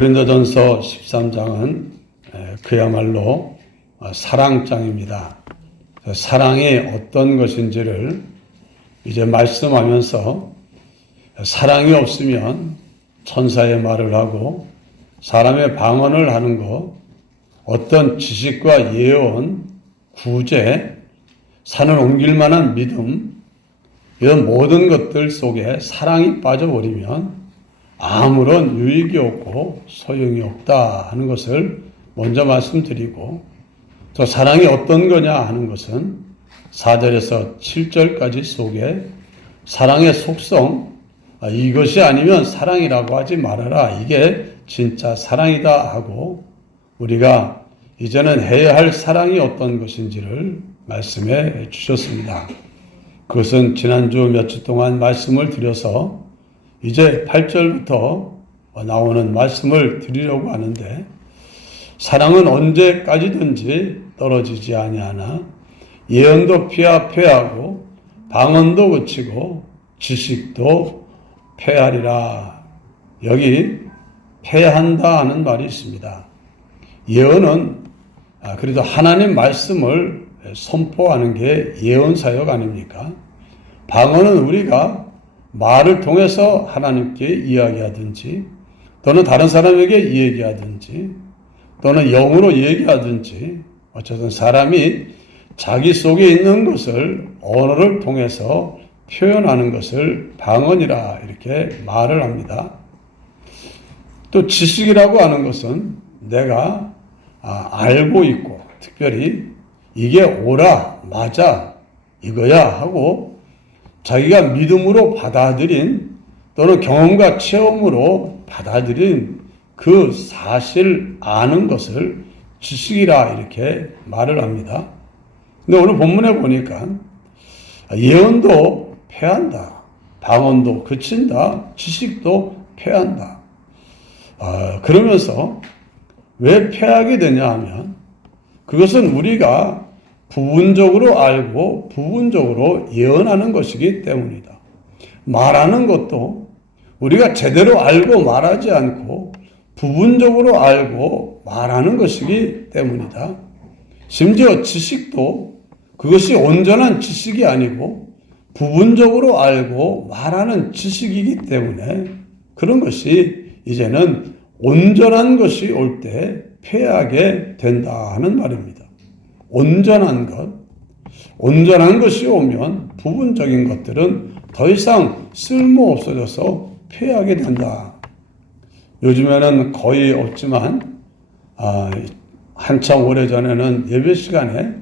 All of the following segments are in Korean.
고린도전서 13장은 그야말로 사랑장입니다. 사랑이 어떤 것인지를 이제 말씀하면서 사랑이 없으면 천사의 말을 하고 사람의 방언을 하는 것, 어떤 지식과 예언, 구제, 산을 옮길 만한 믿음, 이런 모든 것들 속에 사랑이 빠져버리면 아무런 유익이 없고 소용이 없다 하는 것을 먼저 말씀드리고, 또 사랑이 어떤 거냐 하는 것은 4절에서 7절까지 속에 사랑의 속성, 이것이 아니면 사랑이라고 하지 말아라, 이게 진짜 사랑이다 하고, 우리가 이제는 해야 할 사랑이 어떤 것인지를 말씀해 주셨습니다. 그것은 지난주 몇 주 동안 말씀을 드려서 이제 8절부터 나오는 말씀을 드리려고 하는데, 사랑은 언제까지든지 떨어지지 아니하나 예언도 패하고 방언도 그치고 지식도 패하리라. 여기 패한다 하는 말이 있습니다. 예언은 그래도 하나님 말씀을 선포하는 게 예언 사역 아닙니까? 방언은 우리가 말을 통해서 하나님께 이야기하든지, 또는 다른 사람에게 얘기하든지, 또는 영으로 얘기하든지, 어쨌든 사람이 자기 속에 있는 것을 언어를 통해서 표현하는 것을 방언이라 이렇게 말을 합니다. 또 지식이라고 하는 것은 내가 알고 있고, 특별히 이게 옳아, 맞아, 이거야 하고 자기가 믿음으로 받아들인, 또는 경험과 체험으로 받아들인 그 사실 아는 것을 지식이라 이렇게 말을 합니다. 근데 오늘 본문에 보니까 예언도 패한다, 방언도 그친다, 지식도 패한다. 그러면서 왜 패하게 되냐 하면, 그것은 우리가 부분적으로 알고 부분적으로 예언하는 것이기 때문이다. 말하는 것도 우리가 제대로 알고 말하지 않고 부분적으로 알고 말하는 것이기 때문이다. 심지어 지식도 그것이 온전한 지식이 아니고 부분적으로 알고 말하는 지식이기 때문에 그런 것이 이제는 온전한 것이 올 때 패하게 된다 하는 말입니다. 온전한 것이 오면 부분적인 것들은 더 이상 쓸모 없어져서 폐하게 된다. 요즘에는 거의 없지만 한참 오래전에는 예배 시간에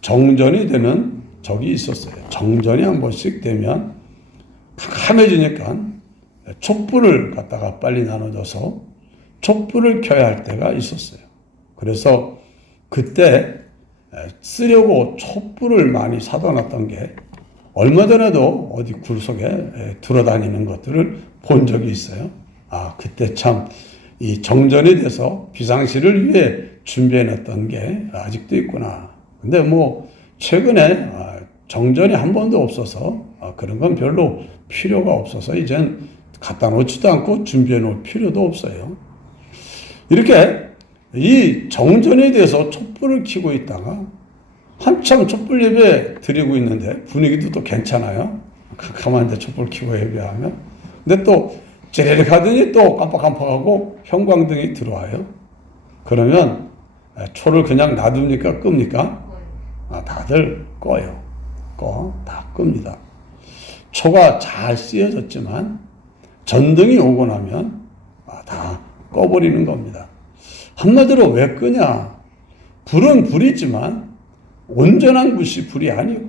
정전이 되는 적이 있었어요. 정전이 한 번씩 되면 캄캄해지니까 촛불을 갖다가 빨리 나눠줘서 촛불을 켜야 할 때가 있었어요. 그래서 그때 쓰려고 촛불을 많이 사다 놨던 게, 얼마 전에도 어디 굴 속에 돌아다니는 것들을 본 적이 있어요. 그때 참 이 정전이 돼서 비상시를 위해 준비해 놨던 게 아직도 있구나. 근데 뭐 최근에 정전이 한 번도 없어서 그런 건 별로 필요가 없어서 이젠 갖다 놓지도 않고 준비해 놓을 필요도 없어요. 이렇게 이 정전에 대해서 촛불을 켜고 있다가 한참 촛불 예배 드리고 있는데 분위기도 또 괜찮아요. 가만히 촛불 켜고 예배하면. 근데 또 찌르륵 하더니 또 깜빡깜빡하고 형광등이 들어와요. 그러면 초를 그냥 놔둡니까? 끕니까? 다들 꺼요. 다 끕니다. 초가 잘 쓰여졌지만 전등이 오고 나면 다 꺼버리는 겁니다. 한마디로 왜 끄냐? 불은 불이지만 온전한 것이 불이 아니고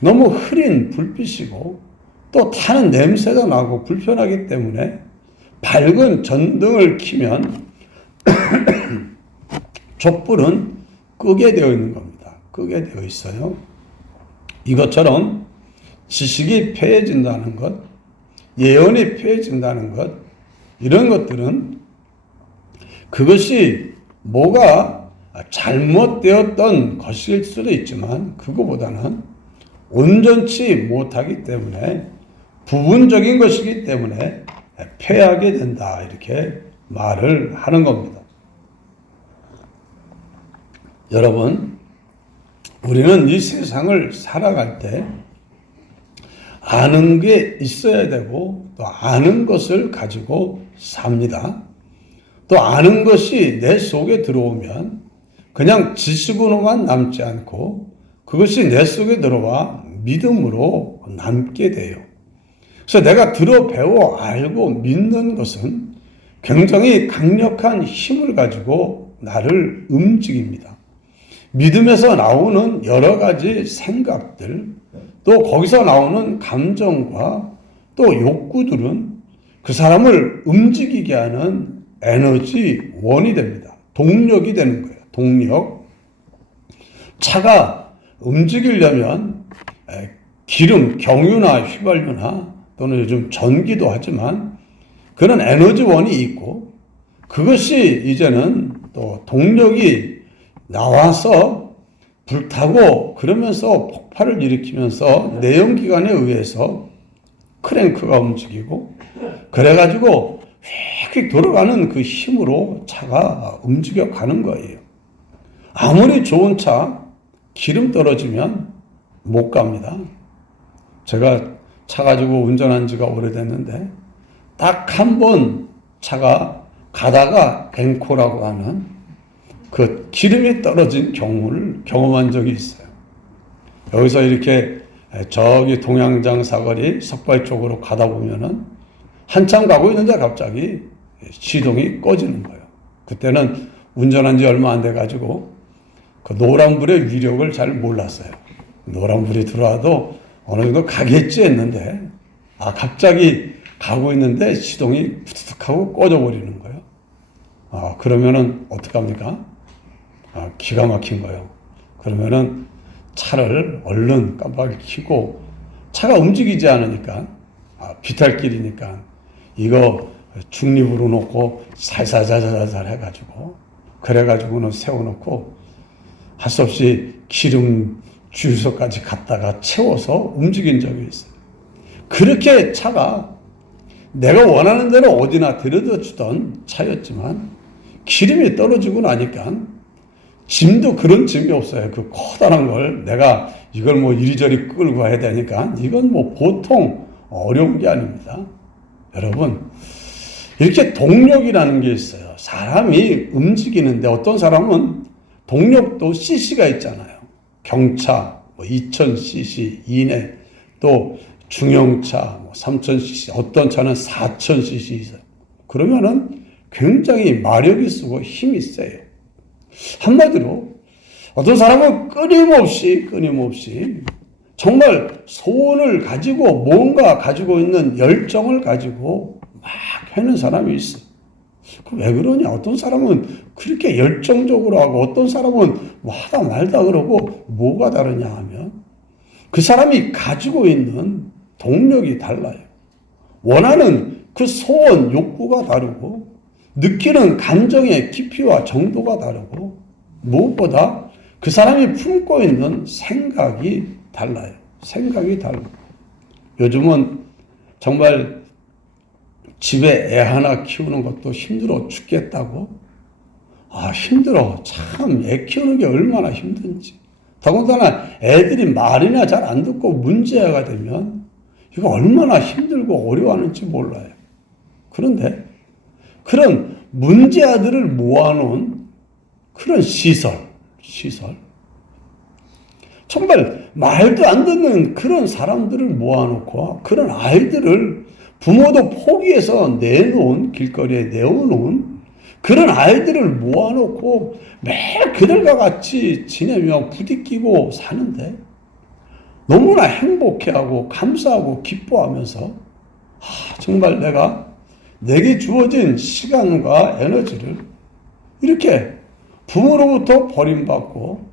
너무 흐린 불빛이고 또 타는 냄새가 나고 불편하기 때문에 밝은 전등을 켜면 촛불은 끄게 되어 있는 겁니다. 끄게 되어 있어요. 이것처럼 지식이 패해진다는 것, 예언이 패해진다는 것, 이런 것들은 그것이 뭐가 잘못되었던 것일 수도 있지만 그거보다는 온전치 못하기 때문에 부분적인 것이기 때문에 패하게 된다, 이렇게 말을 하는 겁니다. 여러분, 우리는 이 세상을 살아갈 때 아는 게 있어야 되고 또 아는 것을 가지고 삽니다. 또 아는 것이 내 속에 들어오면 그냥 지식으로만 남지 않고 그것이 내 속에 들어와 믿음으로 남게 돼요. 그래서 내가 들어 배워 알고 믿는 것은 굉장히 강력한 힘을 가지고 나를 움직입니다. 믿음에서 나오는 여러 가지 생각들, 또 거기서 나오는 감정과 또 욕구들은 그 사람을 움직이게 하는 에너지원이 됩니다. 동력이 되는 거예요. 동력. 차가 움직이려면 기름, 경유나 휘발유나 또는 요즘 전기도 하지만 그런 에너지원이 있고 그것이 이제는 또 동력이 나와서 불타고 그러면서 폭발을 일으키면서 내연기관에 의해서 크랭크가 움직이고 그래가지고 휙휙 돌아가는 그 힘으로 차가 움직여 가는 거예요. 아무리 좋은 차, 기름 떨어지면 못 갑니다. 제가 차 가지고 운전한 지가 오래됐는데 딱 한 번 차가 가다가 앵코라고 하는 그 기름이 떨어진 경우를 경험한 적이 있어요. 여기서 이렇게 저기 동양장 사거리 석발 쪽으로 가다 보면은 한참 가고 있는데 갑자기 시동이 꺼지는 거예요. 그때는 운전한 지 얼마 안 돼가지고 그 노란불의 위력을 잘 몰랐어요. 노란불이 들어와도 어느 정도 가겠지 했는데 갑자기 가고 있는데 시동이 푸드득 하고 꺼져버리는 거예요. 그러면은 어떡합니까? 기가 막힌 거예요. 그러면은 차를 얼른 깜빡이 켜고 차가 움직이지 않으니까 비탈길이니까 이거 중립으로 놓고 살살살살살 해가지고 그래가지고는 세워놓고 할 수 없이 기름 주유소까지 갔다가 채워서 움직인 적이 있어요. 그렇게 차가 내가 원하는 대로 어디나 데려다 주던 차였지만 기름이 떨어지고 나니까 짐도 그런 짐이 없어요. 그 커다란 걸 내가 이걸 뭐 이리저리 끌고 가야 되니까 이건 뭐 보통 어려운 게 아닙니다. 여러분, 이렇게 동력이라는 게 있어요. 사람이 움직이는데 어떤 사람은 동력도 cc가 있잖아요. 경차 2000cc 이내, 또 중형차 3000cc, 어떤 차는 4000cc 있어요. 그러면은 굉장히 마력이 쓰고 힘이 세요. 한마디로 어떤 사람은 끊임없이 정말 소원을 가지고 뭔가 가지고 있는 열정을 가지고 막 하는 사람이 있어요. 왜 그러냐? 어떤 사람은 그렇게 열정적으로 하고 어떤 사람은 뭐 하다 말다 그러고 뭐가 다르냐 하면 그 사람이 가지고 있는 동력이 달라요. 원하는 그 소원, 욕구가 다르고 느끼는 감정의 깊이와 정도가 다르고 무엇보다 그 사람이 품고 있는 생각이 달라요. 생각이 달라요. 요즘은 정말 집에 애 하나 키우는 것도 힘들어 죽겠다고? 힘들어. 참, 애 키우는 게 얼마나 힘든지. 더군다나 애들이 말이나 잘 안 듣고 문제가 되면 이거 얼마나 힘들고 어려워하는지 몰라요. 그런데 그런 문제아들을 모아놓은 그런 시설. 정말 말도 안 듣는 그런 사람들을 모아놓고 그런 아이들을 부모도 포기해서 내놓은 길거리에 내어놓은 그런 아이들을 모아놓고 매일 그들과 같이 지내며 부딪히고 사는데 너무나 행복해하고 감사하고 기뻐하면서 정말 내게 주어진 시간과 에너지를 이렇게 부모로부터 버림받고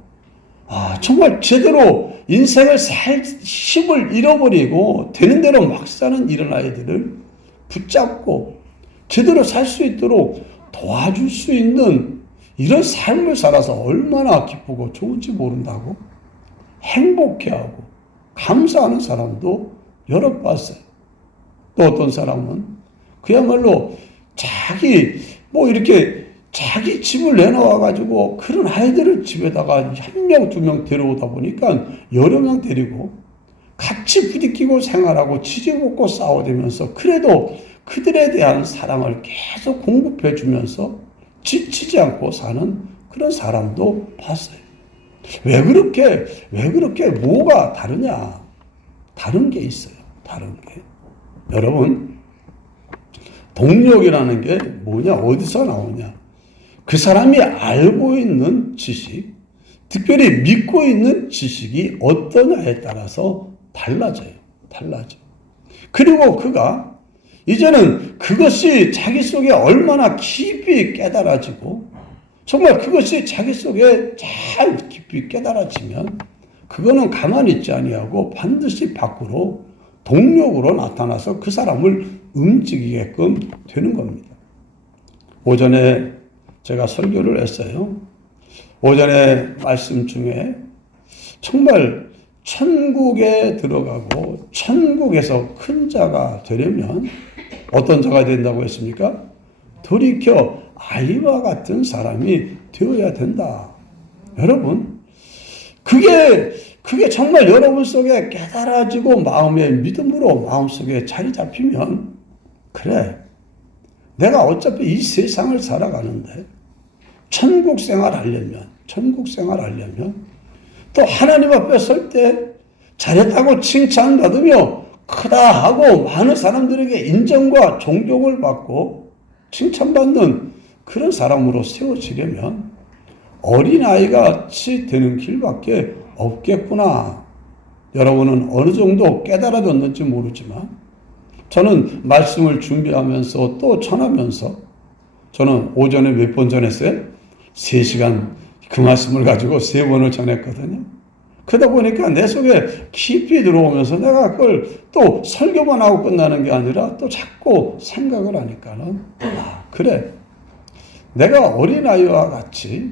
정말 제대로 인생을 살 힘을 잃어버리고 되는 대로 막 사는 이런 아이들을 붙잡고 제대로 살 수 있도록 도와줄 수 있는 이런 삶을 살아서 얼마나 기쁘고 좋은지 모른다고 행복해하고 감사하는 사람도 여러 봤어요. 또 어떤 사람은 그야말로 자기 뭐 이렇게 자기 집을 내놓아가지고 그런 아이들을 집에다가 한 명, 두 명 데려오다 보니까 여러 명 데리고 같이 부딪히고 생활하고 지지먹고 싸워대면서 그래도 그들에 대한 사랑을 계속 공급해 주면서 지치지 않고 사는 그런 사람도 봤어요. 왜 그렇게 뭐가 다르냐? 다른 게 있어요. 다른 게. 여러분, 동력이라는 게 뭐냐? 어디서 나오냐? 그 사람이 알고 있는 지식, 특별히 믿고 있는 지식이 어떠냐에 따라서 달라져요. 그리고 그가 이제는 그것이 자기 속에 얼마나 깊이 깨달아지고 정말 그것이 자기 속에 잘 깊이 깨달아지면 그거는 가만히 있지 아니하고 반드시 밖으로 동력으로 나타나서 그 사람을 움직이게끔 되는 겁니다. 오전에 제가 설교를 했어요. 오전에 말씀 중에 정말 천국에 들어가고 천국에서 큰 자가 되려면 어떤 자가 된다고 했습니까? 돌이켜 아이와 같은 사람이 되어야 된다. 여러분, 그게 정말 여러분 속에 깨달아지고 마음의 믿음으로 마음속에 자리 잡히면 그래, 내가 어차피 이 세상을 살아가는데 천국 생활하려면 또 하나님 앞에 설 때 잘했다고 칭찬받으며 크다 하고 많은 사람들에게 인정과 존경을 받고 칭찬받는 그런 사람으로 세워지려면 어린아이가 같이 되는 길밖에 없겠구나. 여러분은 어느 정도 깨달아졌는지 모르지만 저는 말씀을 준비하면서 또 전하면서 저는 오전에 몇 번 전했어요? 3시간 그 말씀을 가지고 3번을 전했거든요. 그러다 보니까 내 속에 깊이 들어오면서 내가 그걸 또 설교만 하고 끝나는 게 아니라 또 자꾸 생각을 하니까는 그래, 내가 어린아이와 같이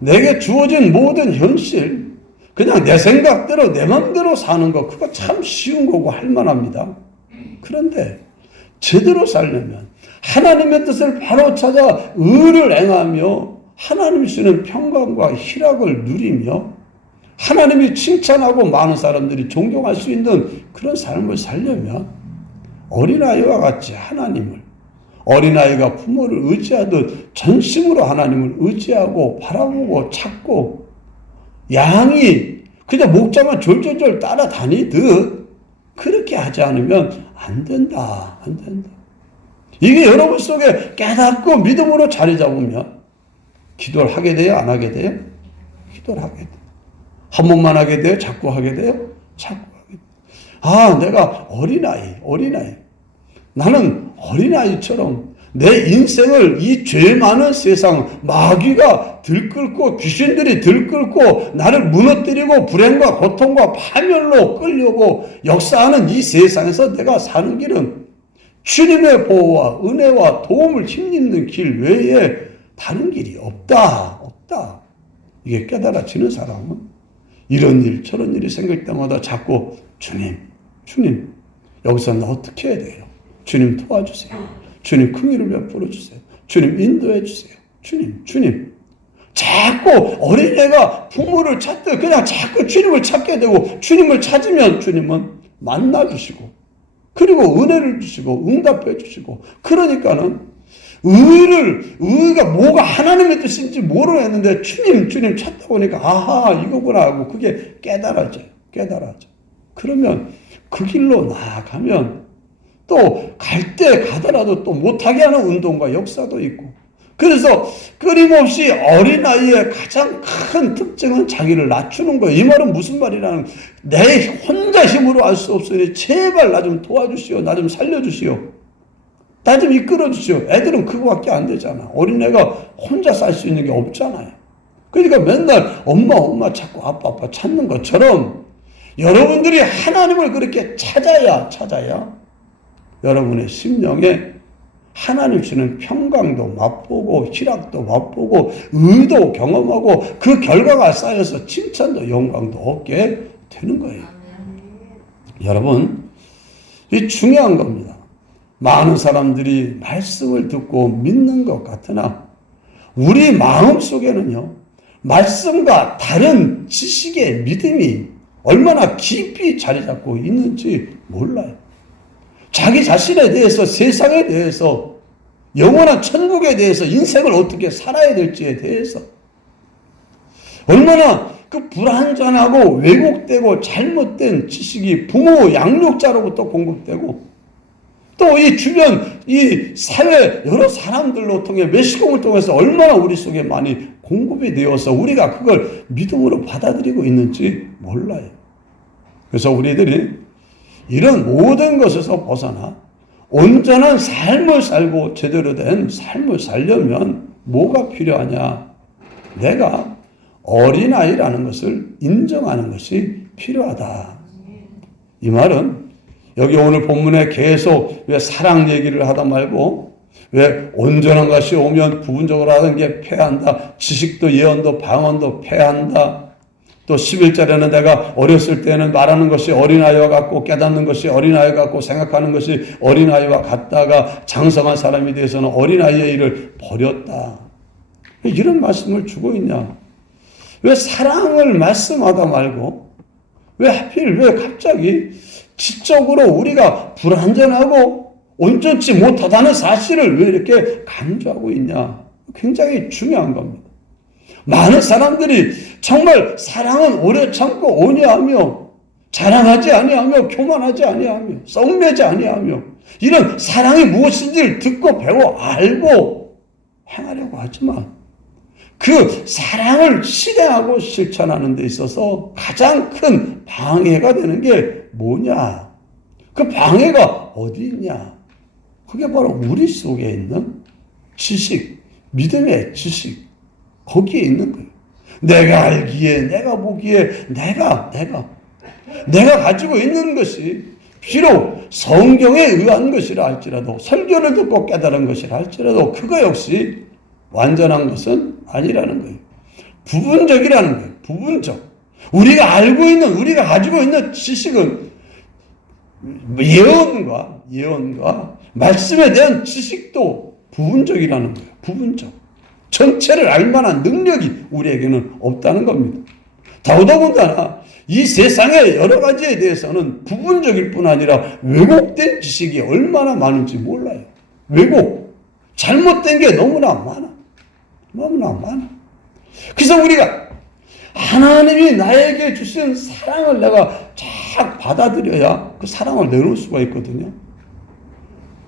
내게 주어진 모든 현실 그냥 내 생각대로 내 맘대로 사는 거 그거 참 쉬운 거고 할만합니다. 그런데 제대로 살려면 하나님의 뜻을 바로 찾아 의를 행하며 하나님이 주는 평강과 희락을 누리며 하나님이 칭찬하고 많은 사람들이 존경할 수 있는 그런 삶을 살려면 어린아이와 같이 하나님을, 어린아이가 부모를 의지하듯 전심으로 하나님을 의지하고 바라보고 찾고 양이 그냥 목자만 졸졸졸 따라다니듯 그렇게 하지 않으면 안 된다. 이게 여러분 속에 깨닫고 믿음으로 자리 잡으면 기도를 하게 돼요? 안 하게 돼요? 기도를 하게 돼요. 한 번만 하게 돼요? 자꾸 하게 돼요? 자꾸 하게 돼요. 아, 내가 어린아이. 나는 어린아이처럼 내 인생을 이 죄 많은 세상, 마귀가 들끓고 귀신들이 들끓고 나를 무너뜨리고 불행과 고통과 파멸로 끌려고 역사하는 이 세상에서 내가 사는 길은 주님의 보호와 은혜와 도움을 힘입는 길 외에 다른 길이 없다. 이게 깨달아지는 사람은 이런 일 저런 일이 생길 때마다 자꾸 주님 여기서 나 어떻게 해야 돼요? 주님 도와주세요. 주님 긍휼을 베풀어 주세요. 주님 인도해 주세요. 주님. 자꾸 어린애가 부모를 찾듯 그냥 자꾸 주님을 찾게 되고 주님을 찾으면 주님은 만나주시고 그리고 은혜를 주시고 응답해 주시고 그러니까는 의가 뭐가 하나님의 뜻인지 모르겠는데 주님 찾다 보니까 아하 이거구나 하고 그게 깨달아져. 그러면 그 길로 나아가면 또 갈 때 가더라도 또 못하게 하는 운동과 역사도 있고 그래서 끊임없이 어린아이의 가장 큰 특징은 자기를 낮추는 거예요. 이 말은 무슨 말이라는 내 혼자 힘으로 할 수 없으니 제발 나 좀 도와주시오. 나 좀 살려주시오. 나 좀 이끌어주시오. 애들은 그거밖에 안 되잖아. 어린애가 혼자 살 수 있는 게 없잖아요. 그러니까 맨날 엄마 찾고 아빠 찾는 것처럼 여러분들이 하나님을 그렇게 찾아야 여러분의 심령에 하나님 주는 평강도 맛보고 희락도 맛보고 의도 경험하고 그 결과가 쌓여서 칭찬도 영광도 얻게 되는 거예요. 여러분, 이 중요한 겁니다. 많은 사람들이 말씀을 듣고 믿는 것 같으나 우리 마음 속에는요, 말씀과 다른 지식의 믿음이 얼마나 깊이 자리 잡고 있는지 몰라요. 자기 자신에 대해서, 세상에 대해서, 영원한 천국에 대해서, 인생을 어떻게 살아야 될지에 대해서 얼마나 그 불완전하고 왜곡되고 잘못된 지식이 부모 양육자로부터 공급되고 또 이 주변 이 사회 여러 사람들로 통해 메시공을 통해서 얼마나 우리 속에 많이 공급이 되어서 우리가 그걸 믿음으로 받아들이고 있는지 몰라요. 그래서 우리들이 이런 모든 것에서 벗어나 온전한 삶을 살고 제대로 된 삶을 살려면 뭐가 필요하냐? 내가 어린아이라는 것을 인정하는 것이 필요하다. 이 말은 여기 오늘 본문에 계속 왜 사랑 얘기를 하다 말고 왜 온전한 것이 오면 부분적으로 하는 게 패한다. 지식도 예언도 방언도 패한다. 또 11절에는 내가 어렸을 때는 말하는 것이 어린아이와 같고 깨닫는 것이 어린아이와 같고 생각하는 것이 어린아이와 같다가 장성한 사람이 되어서는 어린아이의 일을 버렸다. 이런 말씀을 주고 있냐? 왜 사랑을 말씀하다 말고 왜 하필 왜 갑자기 지적으로 우리가 불완전하고 온전치 못하다는 사실을 왜 이렇게 강조하고 있냐? 굉장히 중요한 겁니다. 많은 사람들이 정말 사랑은 오래 참고 온유하며 자랑하지 아니하며 교만하지 아니하며 썩매지 아니하며 이런 사랑이 무엇인지를 듣고 배워 알고 행하려고 하지만 그 사랑을 실행하고 실천하는 데 있어서 가장 큰 방해가 되는 게 뭐냐? 그 방해가 어디 있냐? 그게 바로 우리 속에 있는 지식, 믿음의 지식, 거기에 있는 거예요. 내가 알기에, 내가 보기에, 내가 가지고 있는 것이 비록 성경에 의한 것이라 할지라도 설교를 듣고 깨달은 것이라 할지라도 그거 역시 완전한 것은 아니라는 거예요. 부분적이라는 거예요. 부분적. 우리가 알고 있는, 우리가 가지고 있는 지식은 예언과 말씀에 대한 지식도 부분적이라는 거예요. 부분적. 전체를 알 만한 능력이 우리에게는 없다는 겁니다. 더더군다나 이 세상의 여러 가지에 대해서는 부분적일 뿐 아니라 왜곡된 지식이 얼마나 많은지 몰라요. 왜곡. 잘못된 게 너무나 많아. 너무나 많아. 그래서 우리가 하나님이 나에게 주신 사랑을 내가 쫙 받아들여야 그 사랑을 내놓을 수가 있거든요.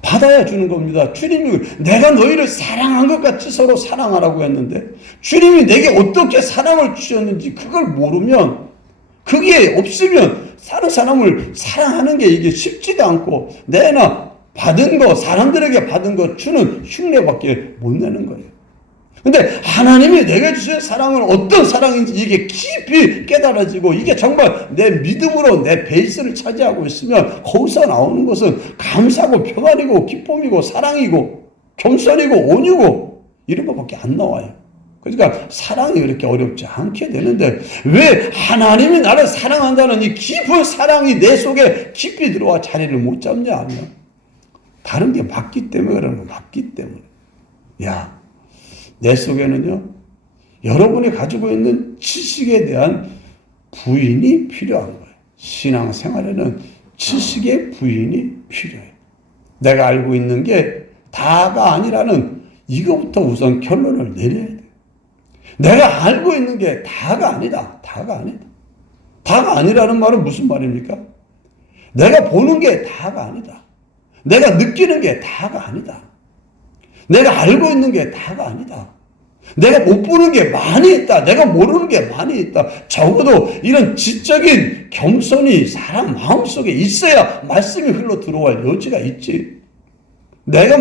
받아야 주는 겁니다. 주님이 내가 너희를 사랑한 것 같이 서로 사랑하라고 했는데 주님이 내게 어떻게 사랑을 주셨는지 그걸 모르면 그게 없으면 다른 사람을 사랑하는 게 이게 쉽지도 않고 내나 받은 거 사람들에게 받은 거 주는 흉내밖에 못 내는 거예요. 근데 하나님이 내게 주신 사랑은 어떤 사랑인지 이게 깊이 깨달아지고 이게 정말 내 믿음으로 내 베이스를 차지하고 있으면 거기서 나오는 것은 감사고 평안이고 기쁨이고 사랑이고 겸손이고 온유고 이런 것밖에 안 나와요. 그러니까 사랑이 그렇게 어렵지 않게 되는데 왜 하나님이 나를 사랑한다는 이 깊은 사랑이 내 속에 깊이 들어와 자리를 못 잡냐 하면 다른 게 맞기 때문에 그러는 거 맞기 때문에. 내 속에는요, 여러분이 가지고 있는 지식에 대한 부인이 필요한 거예요. 신앙생활에는 지식의 부인이 필요해요. 내가 알고 있는 게 다가 아니라는 이거부터 우선 결론을 내려야 돼요. 내가 알고 있는 게 다가 아니다. 다가 아니다. 다가 아니라는 말은 무슨 말입니까? 내가 보는 게 다가 아니다. 내가 느끼는 게 다가 아니다. 내가 알고 있는 게 다가 아니다. 내가 못 보는 게 많이 있다. 내가 모르는 게 많이 있다. 적어도 이런 지적인 겸손이 사람 마음속에 있어야 말씀이 흘러 들어갈 여지가 있지. 내가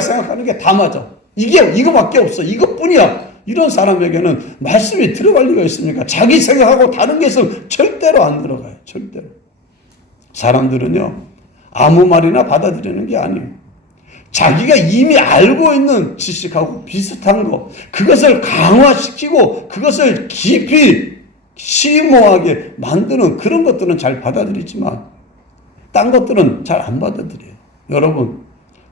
생각하는 게 다 맞아. 이거밖에 없어. 이것뿐이야. 이런 사람에게는 말씀이 들어갈 리가 있습니까? 자기 생각하고 다른 게 있으면 절대로 안 들어가요. 절대로. 사람들은요, 아무 말이나 받아들이는 게 아니에요. 자기가 이미 알고 있는 지식하고 비슷한 거, 그것을 강화시키고 그것을 깊이 심오하게 만드는 그런 것들은 잘 받아들이지만 딴 것들은 잘 안 받아들여요. 여러분,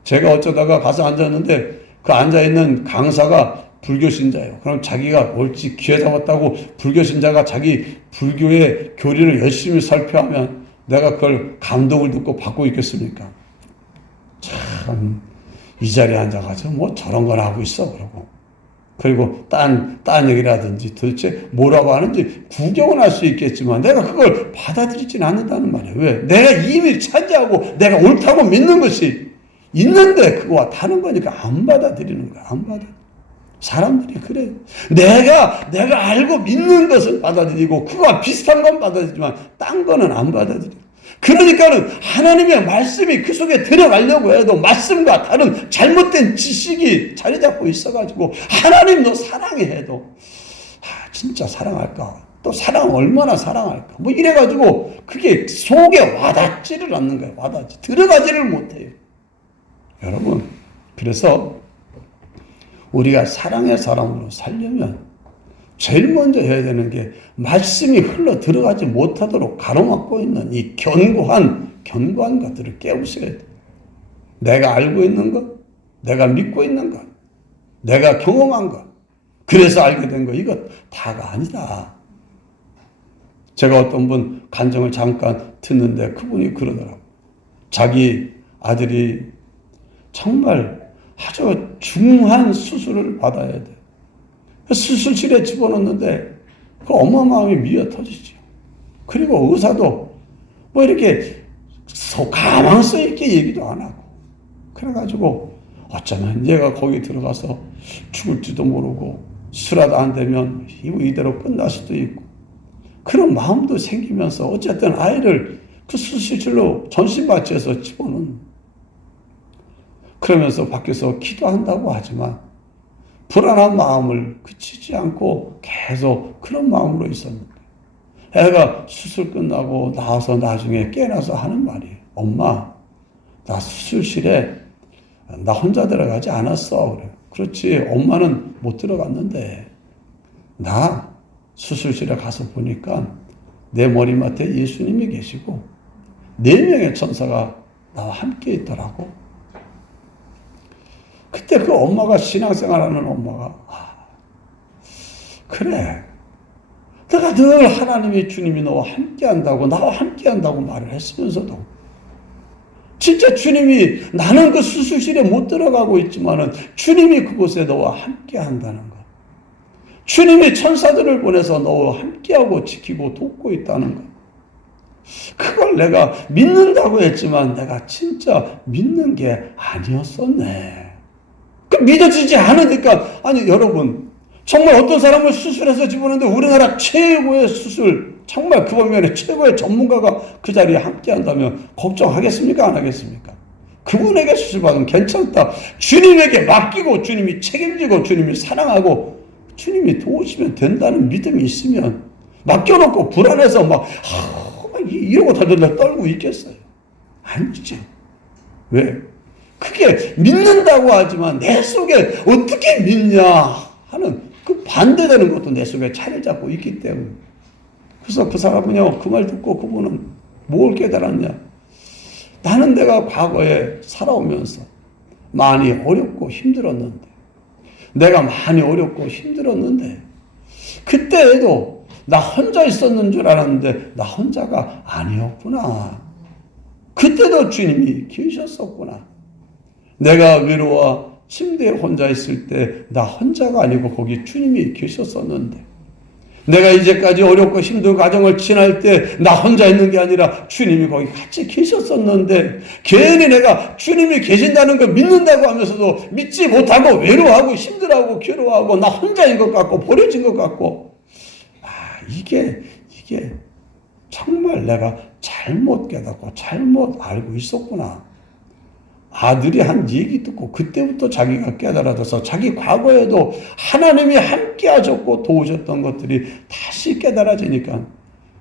제가 어쩌다가 가서 앉았는데 그 앉아있는 강사가 불교 신자예요. 그럼 자기가 옳지 기회 잡았다고 불교 신자가 자기 불교의 교리를 열심히 설교하면 내가 그걸 감동을 듣고 받고 있겠습니까? 참, 이 자리에 앉아가지고 뭐 저런 걸 하고 있어, 그러고. 그리고 딴 얘기라든지 도대체 뭐라고 하는지 구경은 할 수 있겠지만 내가 그걸 받아들이진 않는다는 말이에요. 왜? 내가 이미 차지하고 내가 옳다고 믿는 것이 있는데 그거와 다른 거니까 안 받아들이는 거야. 안 받아. 사람들이 그래요. 내가 알고 믿는 것을 받아들이고 그거와 비슷한 건 받아들이지만 딴 거는 안 받아들여요. 그러니까는 하나님의 말씀이 그 속에 들어가려고 해도 말씀과 다른 잘못된 지식이 자리 잡고 있어가지고 하나님도 사랑해 해도 진짜 사랑할까? 또 사랑 얼마나 사랑할까? 뭐 이래가지고 그게 속에 와닿지를 않는 거예요. 와닿지. 들어가지를 못해요. 여러분, 그래서 우리가 사랑의 사람으로 살려면 제일 먼저 해야 되는 게 말씀이 흘러 들어가지 못하도록 가로막고 있는 이 견고한 것들을 깨우셔야 돼. 내가 알고 있는 것, 내가 믿고 있는 것, 내가 경험한 것, 그래서 알게 된 것, 이것 다가 아니다. 제가 어떤 분 간증을 잠깐 듣는데 그분이 그러더라고요. 자기 아들이 정말 아주 중한 수술을 받아야 돼. 수술실에 집어넣는데 그 엄마 마음이 미어 터지죠. 그리고 의사도 뭐 이렇게 가망성 있게 얘기도 안 하고 그래가지고 어쩌면 얘가 거기 들어가서 죽을지도 모르고 수술하도 안 되면 이대로 끝날 수도 있고 그런 마음도 생기면서 어쨌든 아이를 그 수술실로 전신마취해서 집어넣는 그러면서 밖에서 기도한다고 하지만 불안한 마음을 그치지 않고 계속 그런 마음으로 있었는데 애가 수술 끝나고 나와서 나중에 깨어나서 하는 말이에요. 엄마, 나 수술실에 나 혼자 들어가지 않았어. 그래. 그렇지. 엄마는 못 들어갔는데 나 수술실에 가서 보니까 내 머리맡에 예수님이 계시고 4명의 천사가 나와 함께 있더라고. 그때 그 엄마가 신앙생활하는 엄마가 그래 내가 늘 하나님이 주님이 너와 함께한다고 나와 함께한다고 말을 했으면서도 진짜 주님이 나는 그 수술실에 못 들어가고 있지만은 주님이 그곳에 너와 함께한다는 것 주님이 천사들을 보내서 너와 함께하고 지키고 돕고 있다는 것 그걸 내가 믿는다고 했지만 내가 진짜 믿는 게 아니었었네. 믿어지지 않으니까 아니 여러분 정말 어떤 사람을 수술해서 집어넣는데 우리나라 최고의 수술 정말 그方面의 최고의 전문가가 그 자리에 함께한다면 걱정하겠습니까? 안 하겠습니까? 그분에게 수술받으면 괜찮다. 주님에게 맡기고 주님이 책임지고 주님이 사랑하고 주님이 도우시면 된다는 믿음이 있으면 맡겨놓고 불안해서 막 이러고 다들 떨고 있겠어요? 아니지. 왜? 그게 믿는다고 하지만 내 속에 어떻게 믿냐 하는 그 반대되는 것도 내 속에 차를 잡고 있기 때문에 그래서 그 사람은요 그 말 듣고 그분은 뭘 깨달았냐 나는 내가 과거에 살아오면서 많이 어렵고 힘들었는데 내가 많이 어렵고 힘들었는데 그때에도 나 혼자 있었는 줄 알았는데 나 혼자가 아니었구나 그때도 주님이 계셨었구나 내가 외로워 침대에 혼자 있을 때 나 혼자가 아니고 거기 주님이 계셨었는데 내가 이제까지 어렵고 힘든 과정을 지날 때 나 혼자 있는 게 아니라 주님이 거기 같이 계셨었는데 괜히 내가 주님이 계신다는 걸 믿는다고 하면서도 믿지 못하고 외로워하고 힘들어하고 괴로워하고 나 혼자인 것 같고 버려진 것 같고 이게 정말 내가 잘못 깨닫고 잘못 알고 있었구나. 아들이 한 얘기 듣고 그때부터 자기가 깨달아져서 자기 과거에도 하나님이 함께 하셨고 도우셨던 것들이 다시 깨달아지니까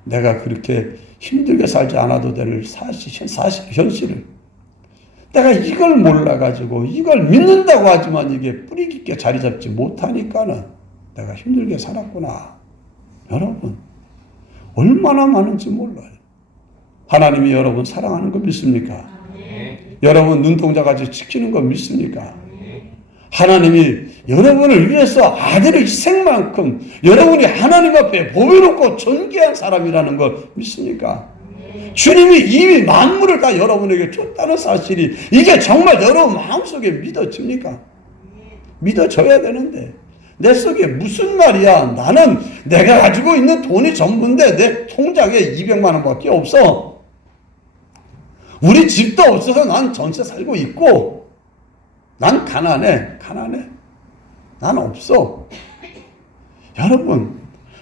내가 그렇게 힘들게 살지 않아도 될 현실을 내가 이걸 몰라가지고 이걸 믿는다고 하지만 이게 뿌리 깊게 자리 잡지 못하니까는 내가 힘들게 살았구나. 여러분 얼마나 많은지 몰라요. 하나님이 여러분 사랑하는 거 믿습니까? 여러분 눈동자같이 지키는 거 믿습니까? 하나님이 여러분을 위해서 아들의 희생만큼 여러분이 하나님 앞에 보배롭고 존귀한 사람이라는 걸 믿습니까? 주님이 이미 만물을 다 여러분에게 줬다는 사실이 이게 정말 여러분 마음속에 믿어집니까? 믿어져야 되는데 내 속에 무슨 말이야? 나는 내가 가지고 있는 돈이 전부인데 내 통장에 200만 원밖에 없어. 우리 집도 없어서 난 전세 살고 있고 난 가난해. 난 없어. 여러분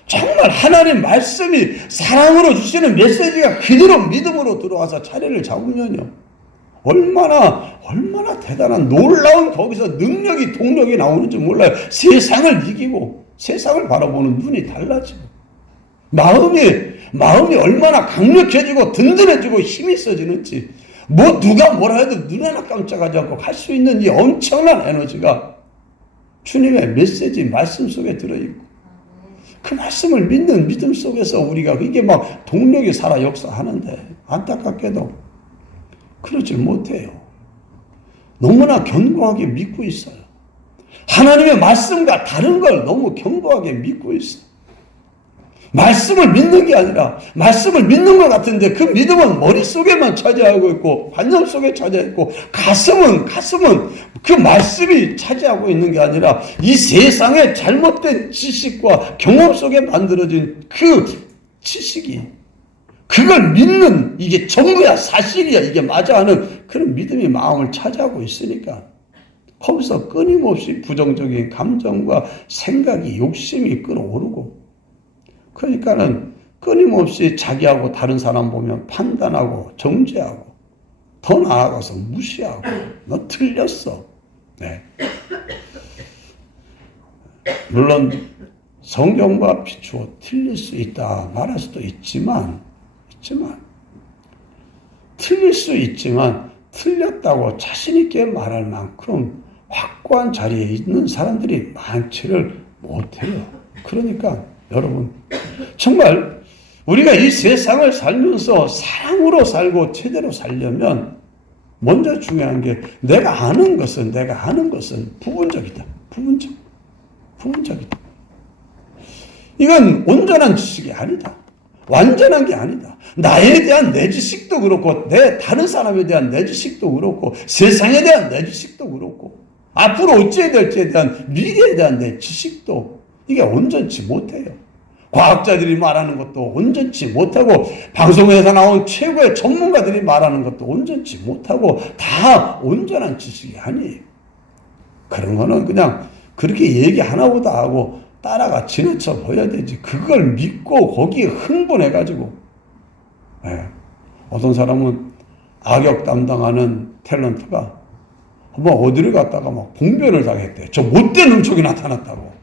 정말 하나님 말씀이 사랑으로 주시는 메시지가 그대로 믿음으로 들어와서 자리를 잡으면요 얼마나 대단한 놀라운 거기서 능력이 동력이 나오는지 몰라요. 세상을 이기고 세상을 바라보는 눈이 달라지고 마음이 얼마나 강력해지고 든든해지고 힘이 있어지는지 뭐 누가 뭐라 해도 눈 하나 깜짝하지 않고 갈 수 있는 이 엄청난 에너지가 주님의 메시지 말씀 속에 들어있고 그 말씀을 믿는 믿음 속에서 우리가 이게 막 동력이 살아 역사하는데 안타깝게도 그러질 못해요. 너무나 견고하게 믿고 있어요. 하나님의 말씀과 다른 걸 너무 견고하게 믿고 있어요. 말씀을 믿는 게 아니라 말씀을 믿는 것 같은데 그 믿음은 머릿속에만 차지하고 있고 관념 속에 차지하고 가슴은 그 말씀이 차지하고 있는 게 아니라 이 세상의 잘못된 지식과 경험 속에 만들어진 그 지식이 그걸 믿는 이게 전부야 사실이야 이게 맞아 하는 그런 믿음이 마음을 차지하고 있으니까 거기서 끊임없이 부정적인 감정과 생각이 욕심이 끌어오르고 그러니까는 끊임없이 자기하고 다른 사람 보면 판단하고 정죄하고 더 나아가서 무시하고 너 틀렸어. 네. 물론 성경과 비추어 틀릴 수 있다 말할 수도 있지만 틀릴 수 있지만 틀렸다고 자신 있게 말할 만큼 확고한 자리에 있는 사람들이 많지를 못해요. 그러니까 여러분 정말 우리가 이 세상을 살면서 사랑으로 살고 제대로 살려면 먼저 중요한 게 내가 아는 것은 부분적이다. 부분적이다. 이건 온전한 지식이 아니다. 완전한 게 아니다. 나에 대한 내 지식도 그렇고 내 다른 사람에 대한 내 지식도 그렇고 세상에 대한 내 지식도 그렇고 앞으로 어찌해야 될지에 대한 미래에 대한 내 지식도 이게 온전치 못해요. 과학자들이 말하는 것도 온전치 못하고 방송에서 나온 최고의 전문가들이 말하는 것도 온전치 못하고 다 온전한 지식이 아니에요. 그런 거는 그냥 그렇게 얘기 하나보다 하고 따라가 지나쳐 보여야 되지. 그걸 믿고 거기에 흥분해가지고 어떤 사람은 악역 담당하는 탤런트가 한번 어디를 갔다가 막 봉변을 당했대. 저 못된 음촉이 나타났다고.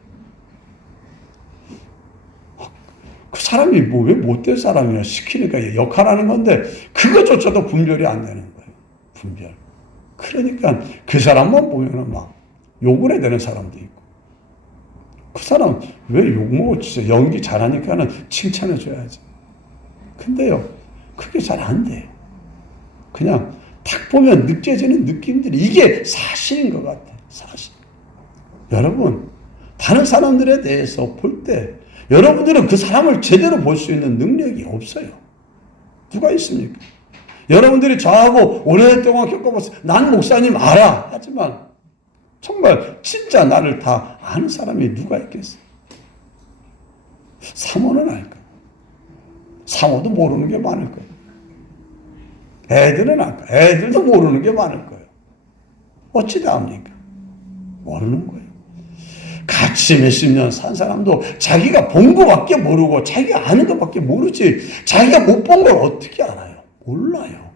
그 사람이 뭐 왜 못된 사람이야 시키니까 역할하는 건데 그것조차도 분별이 안 되는 거예요. 분별. 그러니까 그 사람만 보면은 막 욕을 해야 되는 사람도 있고 그 사람 왜 욕먹어 진짜 연기 잘하니까는 칭찬해 줘야지. 근데요 그게 잘 안 돼요. 그냥 딱 보면 느껴지는 느낌들이 이게 사실인 것 같아요. 사실. 여러분 다른 사람들에 대해서 볼 때 여러분들은 그 사람을 제대로 볼 수 있는 능력이 없어요. 누가 있습니까? 여러분들이 저하고 오랫동안 겪어봤어요. 난 목사님 알아. 하지만 정말 진짜 나를 다 아는 사람이 누가 있겠어요? 사모는 알까? 사모도 모르는 게 많을 거예요. 애들은 알까? 애들도 모르는 게 많을 거예요. 어찌 다 압니까? 모르는 거예요. 같이 몇십 년 산 사람도 자기가 본 것밖에 모르고 자기가 아는 것밖에 모르지 자기가 못 본 걸 어떻게 알아요? 몰라요.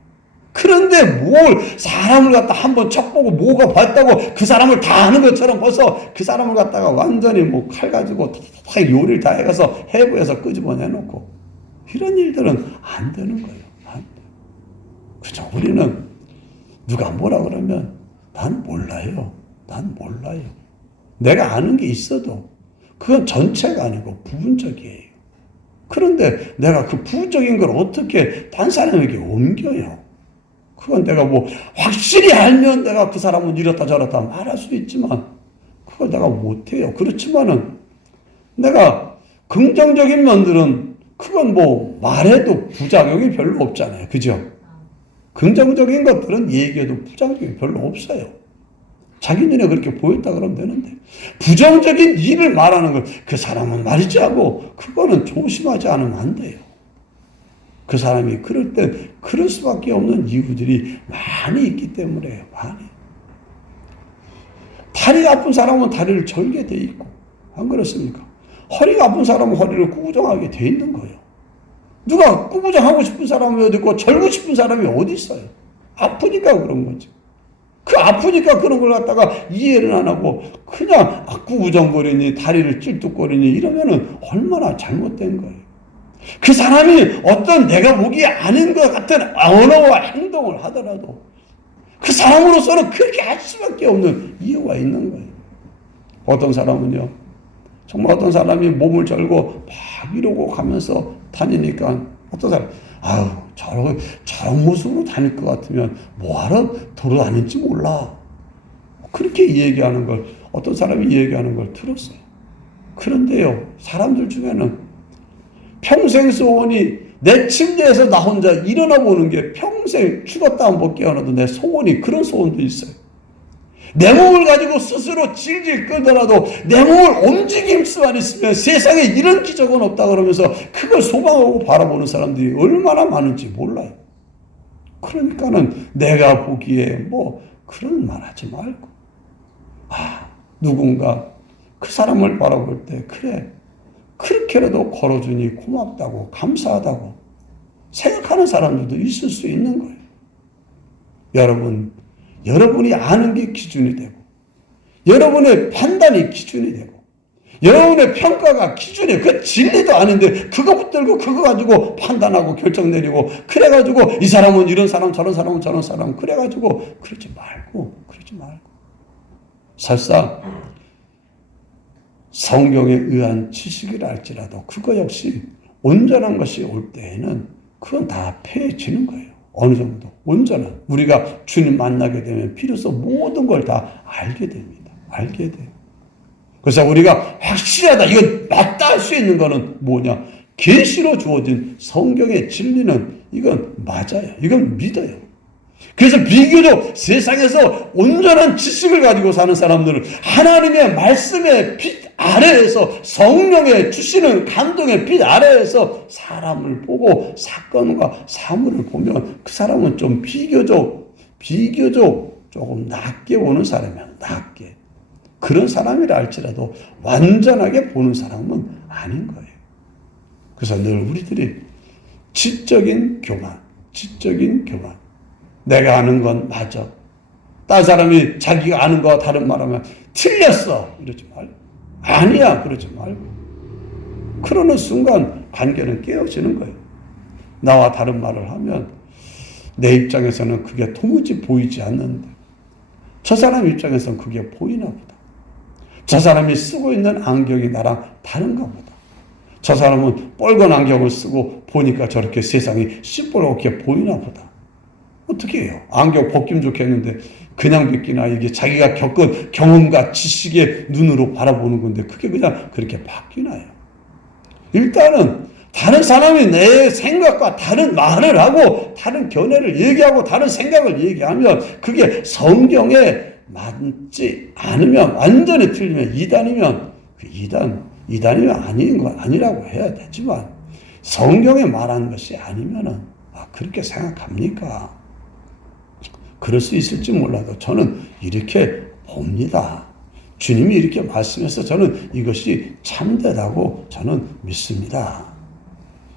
그런데 뭘 사람을 갖다 한번 척 보고 뭐가 봤다고 그 사람을 다 아는 것처럼 벌써 그 사람을 갖다가 완전히 뭐 칼 가지고 다 요리를 다 해가서 해부해서 끄집어내놓고 이런 일들은 안 되는 거예요. 안 돼요. 그죠? 우리는 누가 뭐라 그러면 난 몰라요. 내가 아는 게 있어도 그건 전체가 아니고 부분적이에요. 그런데 내가 그 부분적인 걸 어떻게 딴 사람에게 옮겨요? 그건 내가 뭐 확실히 알면 내가 그 사람은 이렇다 저렇다 말할 수도 있지만 그걸 내가 못해요. 그렇지만은 내가 긍정적인 면들은 그건 뭐 말해도 부작용이 별로 없잖아요. 그죠? 긍정적인 것들은 얘기해도 부작용이 별로 없어요. 자기 눈에 그렇게 보였다 그러면 되는데 부정적인 일을 말하는 걸 그 사람은 말이지 하고 그거는 조심하지 않으면 안 돼요. 그 사람이 그럴 때 그럴 수밖에 없는 이유들이 많이 있기 때문에요. 많이. 다리가 아픈 사람은 다리를 절게 돼 있고 안 그렇습니까? 허리가 아픈 사람은 허리를 구부정하게 돼 있는 거예요. 누가 구부정하고 싶은 사람이 어디 있고 절고 싶은 사람이 어디 있어요? 아프니까 그런 거지. 그 아프니까 그런 걸 갖다가 이해를 안 하고 그냥 구부정거리니 다리를 찔뚝거리니 이러면은 얼마나 잘못된 거예요. 그 사람이 어떤 내가 보기에 아닌 것 같은 언어와 행동을 하더라도 그 사람으로서는 그렇게 할 수밖에 없는 이유가 있는 거예요. 어떤 사람은요, 정말 어떤 사람이 몸을 절고 막 이러고 가면서 다니니까 어떤 사람, 아유, 저런 모습으로 다닐 것 같으면 뭐하러 돌아다닐지 몰라. 그렇게 얘기하는 걸, 어떤 사람이 얘기하는 걸 들었어요. 그런데요, 사람들 중에는 평생 소원이 내 침대에서 나 혼자 일어나 보는 게 평생 죽었다 한번 깨어나도 내 소원이 그런 소원도 있어요. 내 몸을 가지고 스스로 질질 끌더라도 내 몸을 움직일 수만 있으면 세상에 이런 기적은 없다 그러면서 그걸 소망하고 바라보는 사람들이 얼마나 많은지 몰라요. 그러니까는 내가 보기에 뭐 그런 말 하지 말고 누군가 그 사람을 바라볼 때 그래 그렇게라도 걸어주니 고맙다고 감사하다고 생각하는 사람들도 있을 수 있는 거예요. 여러분이 아는 게 기준이 되고 여러분의 판단이 기준이 되고 여러분의 평가가 기준이에요. 그 진리도 아닌데 그거 붙들고 그거 가지고 판단하고 결정 내리고 그래가지고 이 사람은 이런 사람 저런 사람은 저런 사람 그래가지고 그러지 말고 설사 성경에 의한 지식이라 할지라도 그거 역시 온전한 것이 올 때에는 그건 다 패해지는 거예요. 어느 정도 온전한 우리가 주님 만나게 되면 비로소 모든 걸 다 알게 됩니다. 알게 돼요. 그래서 우리가 확실하다 이건 맞다 할 수 있는 거는 뭐냐? 계시로 주어진 성경의 진리는 이건 맞아요. 이건 믿어요. 그래서 비교적 세상에서 온전한 지식을 가지고 사는 사람들은 하나님의 말씀의 빛 아래에서 성령의 주시는 감동의 빛 아래에서 사람을 보고 사건과 사물을 보면 그 사람은 좀 비교적 조금 낮게 보는 사람이야. 낮게. 그런 사람이라 할지라도 완전하게 보는 사람은 아닌 거예요. 그래서 늘 우리들이 지적인 교만. 내가 아는 건 맞아. 딴 사람이 자기가 아는 거와 다른 말하면 틀렸어. 이러지 말고. 아니야. 그러지 말고. 그러는 순간 관계는 깨어지는 거예요. 나와 다른 말을 하면 내 입장에서는 그게 도무지 보이지 않는데 저 사람 입장에서는 그게 보이나 보다. 저 사람이 쓰고 있는 안경이 나랑 다른가 보다. 저 사람은 빨간 안경을 쓰고 보니까 저렇게 세상이 시뻘겋게 보이나 보다. 어떻게 해요? 안경 벗기면 좋겠는데 그냥 벗기나 이게 자기가 겪은 경험과 지식의 눈으로 바라보는 건데 그게 그냥 그렇게 바뀌나요? 일단은 다른 사람이 내 생각과 다른 말을 하고 다른 견해를 얘기하고 다른 생각을 얘기하면 그게 성경에 맞지 않으면 완전히 틀리면 이단이면 그 이단이면 아닌 건 아니라고 해야 되지만 성경에 말하는 것이 아니면은 그렇게 생각합니까? 그럴 수 있을지 몰라도 저는 이렇게 봅니다. 주님이 이렇게 말씀해서 저는 이것이 참되다고 저는 믿습니다.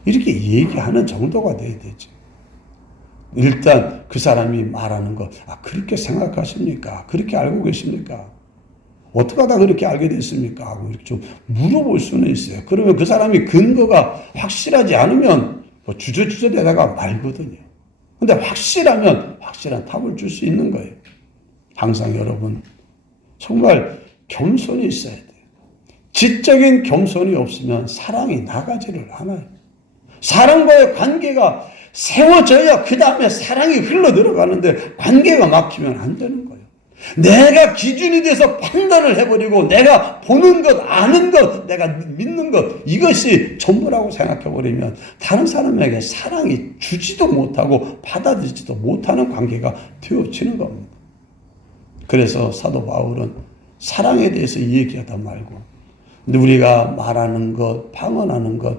이렇게 얘기하는 정도가 돼야 되지. 일단 그 사람이 말하는 거 그렇게 생각하십니까? 그렇게 알고 계십니까? 어떻게 하다 그렇게 알게 됐습니까? 하고 이렇게 좀 물어볼 수는 있어요. 그러면 그 사람이 근거가 확실하지 않으면 주저주저 대다가 말거든요. 근데 확실하면 확실한 답을 줄 수 있는 거예요. 항상 여러분 정말 겸손이 있어야 돼요. 지적인 겸손이 없으면 사랑이 나가지를 않아요. 사람과의 관계가 세워져야 그 다음에 사랑이 흘러 들어가는데 관계가 막히면 안 되는 거예요. 내가 기준이 돼서 판단을 해버리고 내가 보는 것, 아는 것, 내가 믿는 것 이것이 전부라고 생각해버리면 다른 사람에게 사랑이 주지도 못하고 받아들이지도 못하는 관계가 되어지는 겁니다. 그래서 사도 바울은 사랑에 대해서 얘기하다 말고 우리가 말하는 것, 방언하는 것,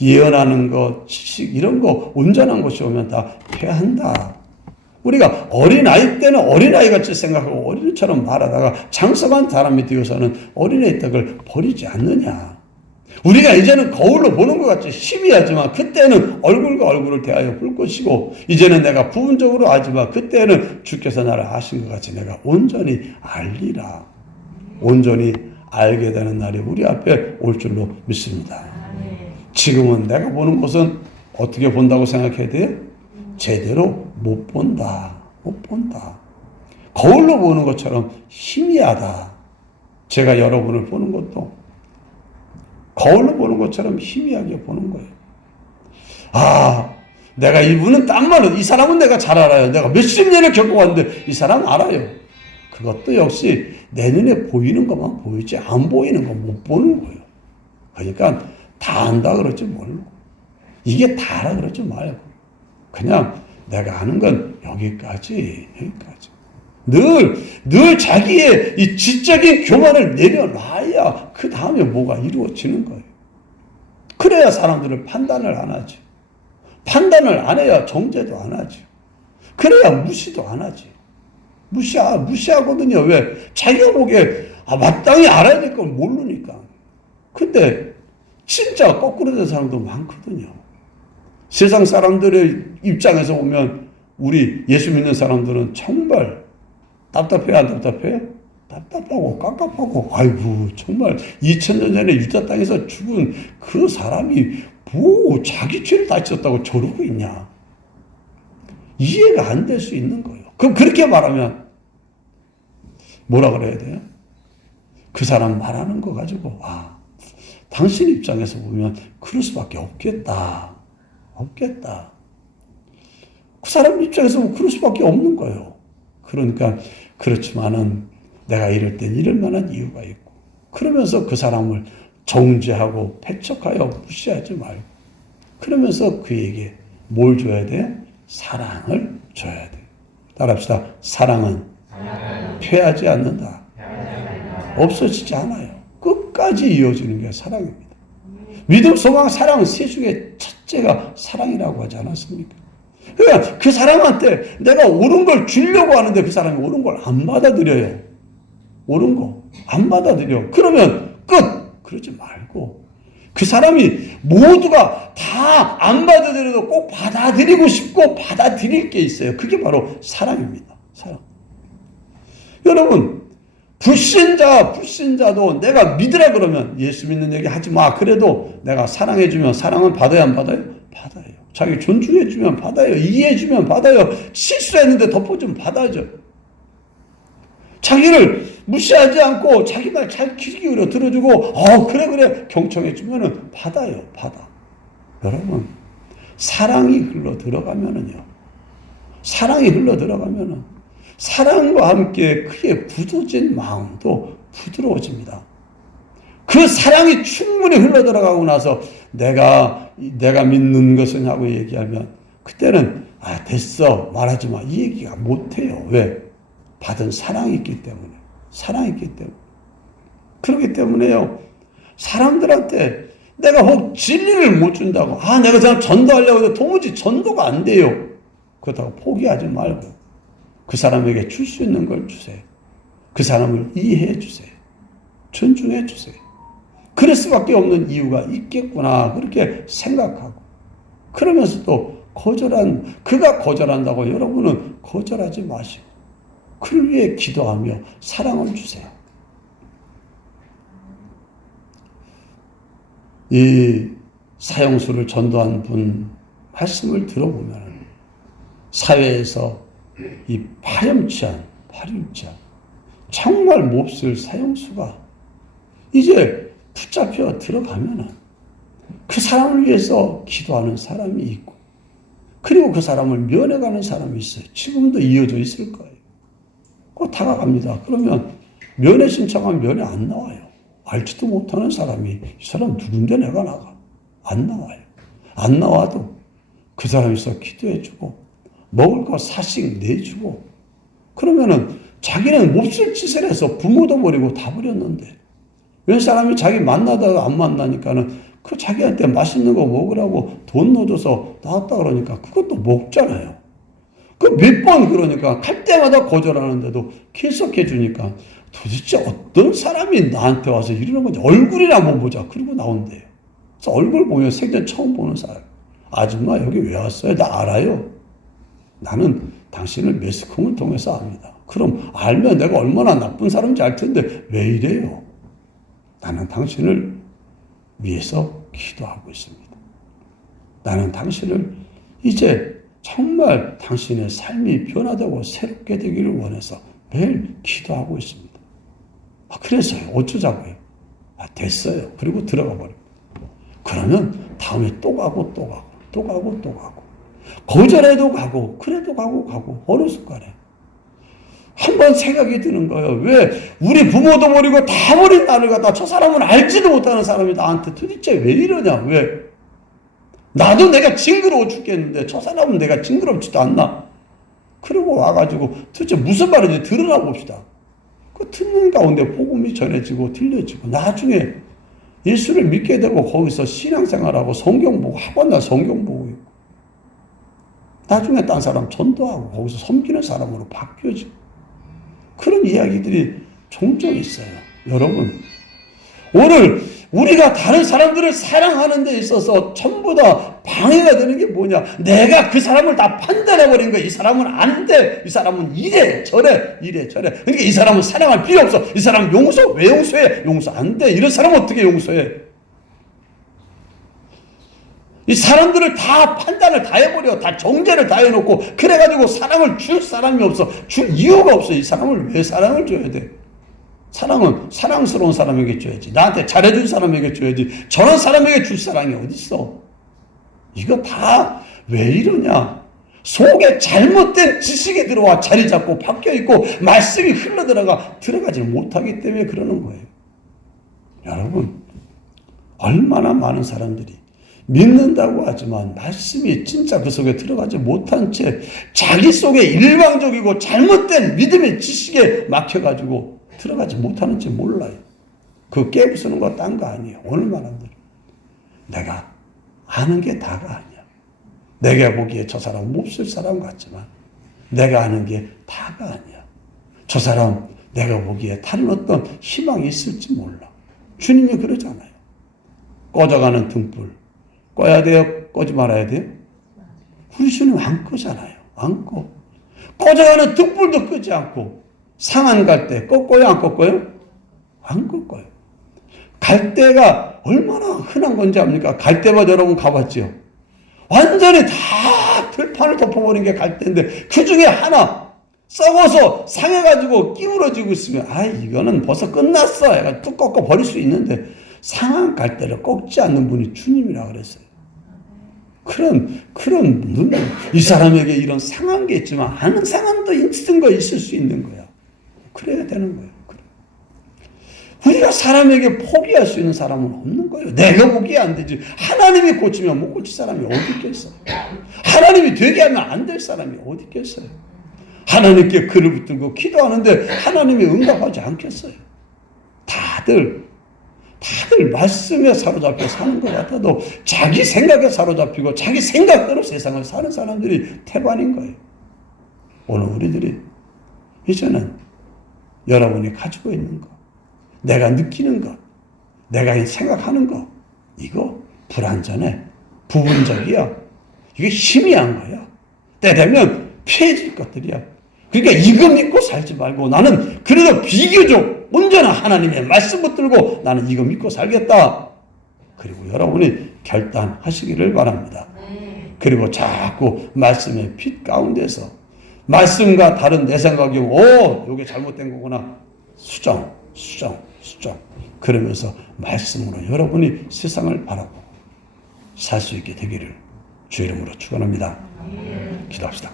예언하는 것, 지식 이런 거 온전한 것이 오면 다 패한다. 우리가 어린아이 때는 어린아이같이 생각하고 어린이처럼 말하다가 장성한 사람이 되어서는 어린아이 떡을 버리지 않느냐. 우리가 이제는 거울로 보는 것 같이 희미하지만 그때는 얼굴과 얼굴을 대하여 볼 것이고 이제는 내가 부분적으로 알지만 그때는 주께서 나를 아신 것 같이 내가 온전히 알리라. 온전히 알게 되는 날이 우리 앞에 올 줄로 믿습니다. 지금은 내가 보는 것은 어떻게 본다고 생각해야 돼요? 제대로 못 본다. 못 본다. 거울로 보는 것처럼 희미하다. 제가 여러분을 보는 것도 거울로 보는 것처럼 희미하게 보는 거예요. 아, 내가 이분은 딴 말은 이 사람은 내가 잘 알아요. 내가 몇십 년을 겪어왔는데 이 사람 알아요. 그것도 역시 내 눈에 보이는 것만 보이지 안 보이는 거 못 보는 거예요. 그러니까 다 안다 그러지 말고 이게 다라 그러지 말고 그냥 내가 아는 건 여기까지. 늘 자기의 이 지적인 교만을 내려놔야 그 다음에 뭐가 이루어지는 거예요. 그래야 사람들을 판단을 안 하지. 판단을 안 해야 정죄도 안 하지. 그래야 무시도 안 하지. 무시하거든요. 왜? 자기가 보기에 마땅히 알아야 될 걸 모르니까. 근데 진짜 거꾸로 된 사람도 많거든요. 세상 사람들의 입장에서 보면 우리 예수 믿는 사람들은 정말 답답해 안 답답해? 답답하고 깝깝하고 아이고 정말 2000년 전에 유다 땅에서 죽은 그 사람이 뭐 자기 죄를 다 졌다고 저러고 있냐. 이해가 안 될 수 있는 거예요. 그럼 그렇게 말하면 뭐라 그래야 돼요? 그 사람 말하는 거 가지고 당신 입장에서 보면 그럴 수밖에 없겠다. 그 사람 입장에서 그럴 수밖에 없는 거예요. 그러니까 그렇지만은 내가 이럴 땐 이럴 만한 이유가 있고 그러면서 그 사람을 정죄하고 배척하여 무시하지 말고 그러면서 그에게 뭘 줘야 돼? 사랑을 줘야 돼. 따라합시다. 사랑은 패하지 않는다. 없어지지 않아요. 끝까지 이어지는 게 사랑입니다. 믿음, 소망, 사랑 세 중에 첫째가 사랑이라고 하지 않았습니까? 그러니까 그 사람한테 내가 옳은 걸 주려고 하는데 그 사람이 옳은 걸 안 받아들여요. 옳은 거 안 받아들여. 그러면 끝! 그러지 말고 그 사람이 모두가 다 안 받아들여도 꼭 받아들이고 싶고 받아들일 게 있어요. 그게 바로 사랑입니다. 사랑. 여러분 불신자도 내가 믿으라 그러면 예수 믿는 얘기 하지 마. 그래도 내가 사랑해주면 사랑은 받아야 안 받아요? 받아요. 자기 존중해주면 받아요. 이해해주면 받아요. 실수했는데 덮어주면 받아죠. 자기를 무시하지 않고 자기 말 잘 귀 기울여 들어주고 그래 경청해주면 받아요. 받아. 여러분 사랑이 흘러 들어가면은요. 사랑과 함께 그의 굳어진 마음도 부드러워집니다. 그 사랑이 충분히 흘러들어가고 나서 내가 믿는 것은 하고 얘기하면 그때는 됐어 말하지 마 이 얘기가 못해요. 왜? 받은 사랑이 있기 때문에. 그렇기 때문에요. 사람들한테 내가 혹 진리를 못 준다고 내가 그냥 전도하려고 해도 도무지 전도가 안 돼요. 그렇다고 포기하지 말고 그 사람에게 줄 수 있는 걸 주세요. 그 사람을 이해해 주세요. 존중해 주세요. 그럴 수밖에 없는 이유가 있겠구나 그렇게 생각하고 그러면서 또 그가 거절한다고 여러분은 거절하지 마시고 그를 위해 기도하며 사랑을 주세요. 이 사형수를 전도한 분 말씀을 들어보면 사회에서 이 파렴치한 정말 몹쓸 사형수가 이제 붙잡혀 들어가면은 그 사람을 위해서 기도하는 사람이 있고 그리고 그 사람을 면해가는 사람이 있어요. 지금도 이어져 있을 거예요. 꼭 다가갑니다. 그러면 면회 신청하면 면회 안 나와요. 알지도 못하는 사람이 이 사람 누군데 내가 나가? 안 나와요. 안 나와도 그 사람이 있어 기도해주고 먹을 거 사씩 내주고 그러면은 자기는 몹쓸 짓을 해서 부모도 버리고 다 버렸는데 웬 사람이 자기 만나다가 안 만나니까는 그 자기한테 맛있는 거 먹으라고 돈 넣어줘서 나왔다 그러니까 그것도 먹잖아요. 그 몇 번 그러니까 갈 때마다 거절하는데도 계속해 주니까 도대체 어떤 사람이 나한테 와서 이러는 건지 얼굴이나 한번 보자. 그리고 나온대요. 그래서 얼굴 보면 생전 처음 보는 사람. 아줌마 여기 왜 왔어요? 나 알아요. 나는 당신을 매스컴을 통해서 압니다. 그럼 알면 내가 얼마나 나쁜 사람인지 알 텐데 왜 이래요? 나는 당신을 위해서 기도하고 있습니다. 나는 당신을 이제 정말 당신의 삶이 변화되고 새롭게 되기를 원해서 매일 기도하고 있습니다. 그래서요. 어쩌자고요? 됐어요. 그리고 들어가 버려요. 그러면 다음에 또 가고 또 가고 또 가고 또 가고 거절해도 가고 그래도 가고 어느 순간에 한 번 생각이 드는 거예요. 왜 우리 부모도 버리고 다 버린 나를 갖다 저 사람은 알지도 못하는 사람이 나한테 도대체 왜 이러냐? 왜? 나도 내가 징그러워 죽겠는데 저 사람은 내가 징그럽지도 않나? 그러고 와가지고 도대체 무슨 말인지 들으나 봅시다. 그 듣는 가운데 복음이 전해지고 들려지고 나중에 예수를 믿게 되고 거기서 신앙생활하고 성경 보고 학원나 성경 보고 있고 나중에 딴 사람 전도하고 거기서 섬기는 사람으로 바뀌어지고 그런 이야기들이 종종 있어요. 여러분 오늘 우리가 다른 사람들을 사랑하는 데 있어서 전부 다 방해가 되는 게 뭐냐? 내가 그 사람을 다 판단해버린 거야. 이 사람은 안 돼. 이 사람은 이래 저래 이래 저래. 그러니까 이 사람은 사랑할 필요 없어. 이 사람 용서 왜 용서해? 용서 안 돼. 이런 사람 어떻게 용서해? 이 사람들을 다 판단을 다 해버려. 다 정죄를 다 해놓고 그래가지고 사랑을 줄 사람이 없어. 줄 이유가 없어. 이 사람을 왜 사랑을 줘야 돼? 사랑은 사랑스러운 사람에게 줘야지. 나한테 잘해준 사람에게 줘야지. 저런 사람에게 줄 사랑이 어딨어? 이거 다 왜 이러냐? 속에 잘못된 지식이 들어와 자리 잡고 바뀌어있고 말씀이 들어가지 못하기 때문에 그러는 거예요. 여러분 얼마나 많은 사람들이 믿는다고 하지만 말씀이 진짜 그 속에 들어가지 못한 채 자기 속에 일방적이고 잘못된 믿음의 지식에 막혀가지고 들어가지 못하는지 몰라요. 그 깨부수는 거 딴 거 아니에요. 오늘 말한 대로. 내가 아는 게 다가 아니야. 내가 보기에 저 사람 몹쓸 사람 같지만 내가 아는 게 다가 아니야. 저 사람 내가 보기에 다른 어떤 희망이 있을지 몰라. 주님이 그러잖아요. 꺼져가는 등불. 꺼야 돼요? 꺼지 말아야 돼요? 우리 주님 안 끄잖아요. 안 꺼. 꺼져가는 등불도 끄지 않고 상한 갈대 꺾어요? 안 꺾어요? 안 꺾어요. 갈대가 얼마나 흔한 건지 압니까? 갈대밭 여러분 가봤죠? 완전히 다 들판을 덮어버린 게 갈대인데 그 중에 하나 썩어서 상해가지고 끼우러지고 있으면 이거는 벌써 끝났어. 해가 뚝 꺾어 버릴 수 있는데 상한 갈대를 꺾지 않는 분이 주님이라 그랬어요. 그런 눈, 이 사람에게 이런 상한 게 있지만 아는 상한도 있은 거 있을 수 있는 거야. 그래야 되는 거예요. 우리가 사람에게 포기할 수 있는 사람은 없는 거예요. 내가 포기 안 되지. 하나님이 고치면 못 고칠 사람이 어디 있겠어요. 하나님이 되게 하면 안 될 사람이 어디 있겠어요. 하나님께 글을 붙들고 기도하는데 하나님이 응답하지 않겠어요. 다들 말씀에 사로잡혀 사는 것 같아도 자기 생각에 사로잡히고 자기 생각대로 세상을 사는 사람들이 태반인 거예요. 오늘 우리들이 이제는 여러분이 가지고 있는 것, 내가 느끼는 것, 내가 생각하는 것, 이거 불완전해. 부분적이야. 이게 희미한 거야. 때 되면 피해질 것들이야. 그러니까 이거 믿고 살지 말고 나는 그래도 비교적 온전한 하나님의 말씀 붙들고 나는 이거 믿고 살겠다. 그리고 여러분이 결단하시기를 바랍니다. 그리고 자꾸 말씀의 빛 가운데서 말씀과 다른 내 생각이 이게 잘못된 거구나. 수정. 그러면서 말씀으로 여러분이 세상을 바라보고 살 수 있게 되기를 주 이름으로 축원합니다. 기도합시다.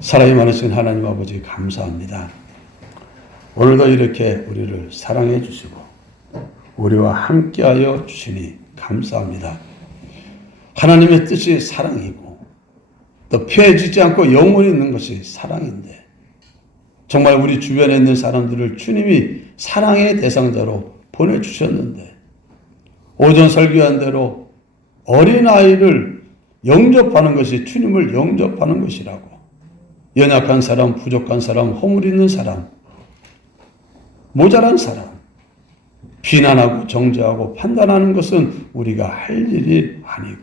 사랑이 많으신 하나님 아버지 감사합니다. 오늘도 이렇게 우리를 사랑해 주시고 우리와 함께하여 주시니 감사합니다. 하나님의 뜻이 사랑이고 또 피해지지 않고 영원히 있는 것이 사랑인데 정말 우리 주변에 있는 사람들을 주님이 사랑의 대상자로 보내주셨는데 오전 설교한 대로 어린아이를 영접하는 것이 주님을 영접하는 것이라고 연약한 사람, 부족한 사람, 허물 있는 사람, 모자란 사람 비난하고 정죄하고 판단하는 것은 우리가 할 일이 아니고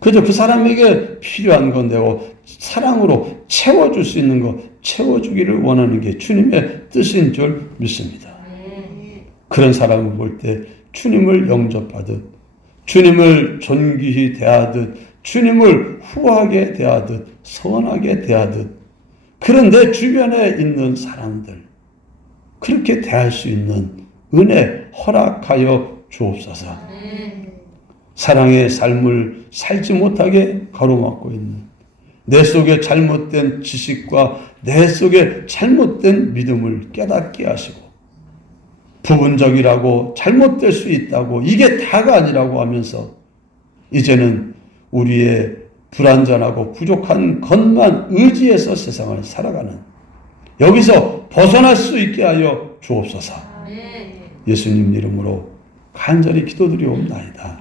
그저 그 사람에게 필요한 건 되고 사랑으로 채워줄 수 있는 거 채워주기를 원하는 게 주님의 뜻인 줄 믿습니다. 그런 사람을 볼 때 주님을 영접하듯 주님을 존귀히 대하듯 주님을 후하게 대하듯 선하게 대하듯 그런 내 주변에 있는 사람들 그렇게 대할 수 있는 은혜 허락하여 주옵소서. 사랑의 삶을 살지 못하게 가로막고 있는 내 속에 잘못된 지식과 내 속에 잘못된 믿음을 깨닫게 하시고 부분적이라고 잘못될 수 있다고 이게 다가 아니라고 하면서 이제는 우리의 불완전하고 부족한 것만 의지해서 세상을 살아가는 여기서 벗어날 수 있게 하여 주옵소서. 예수님 이름으로 간절히 기도드리옵나이다.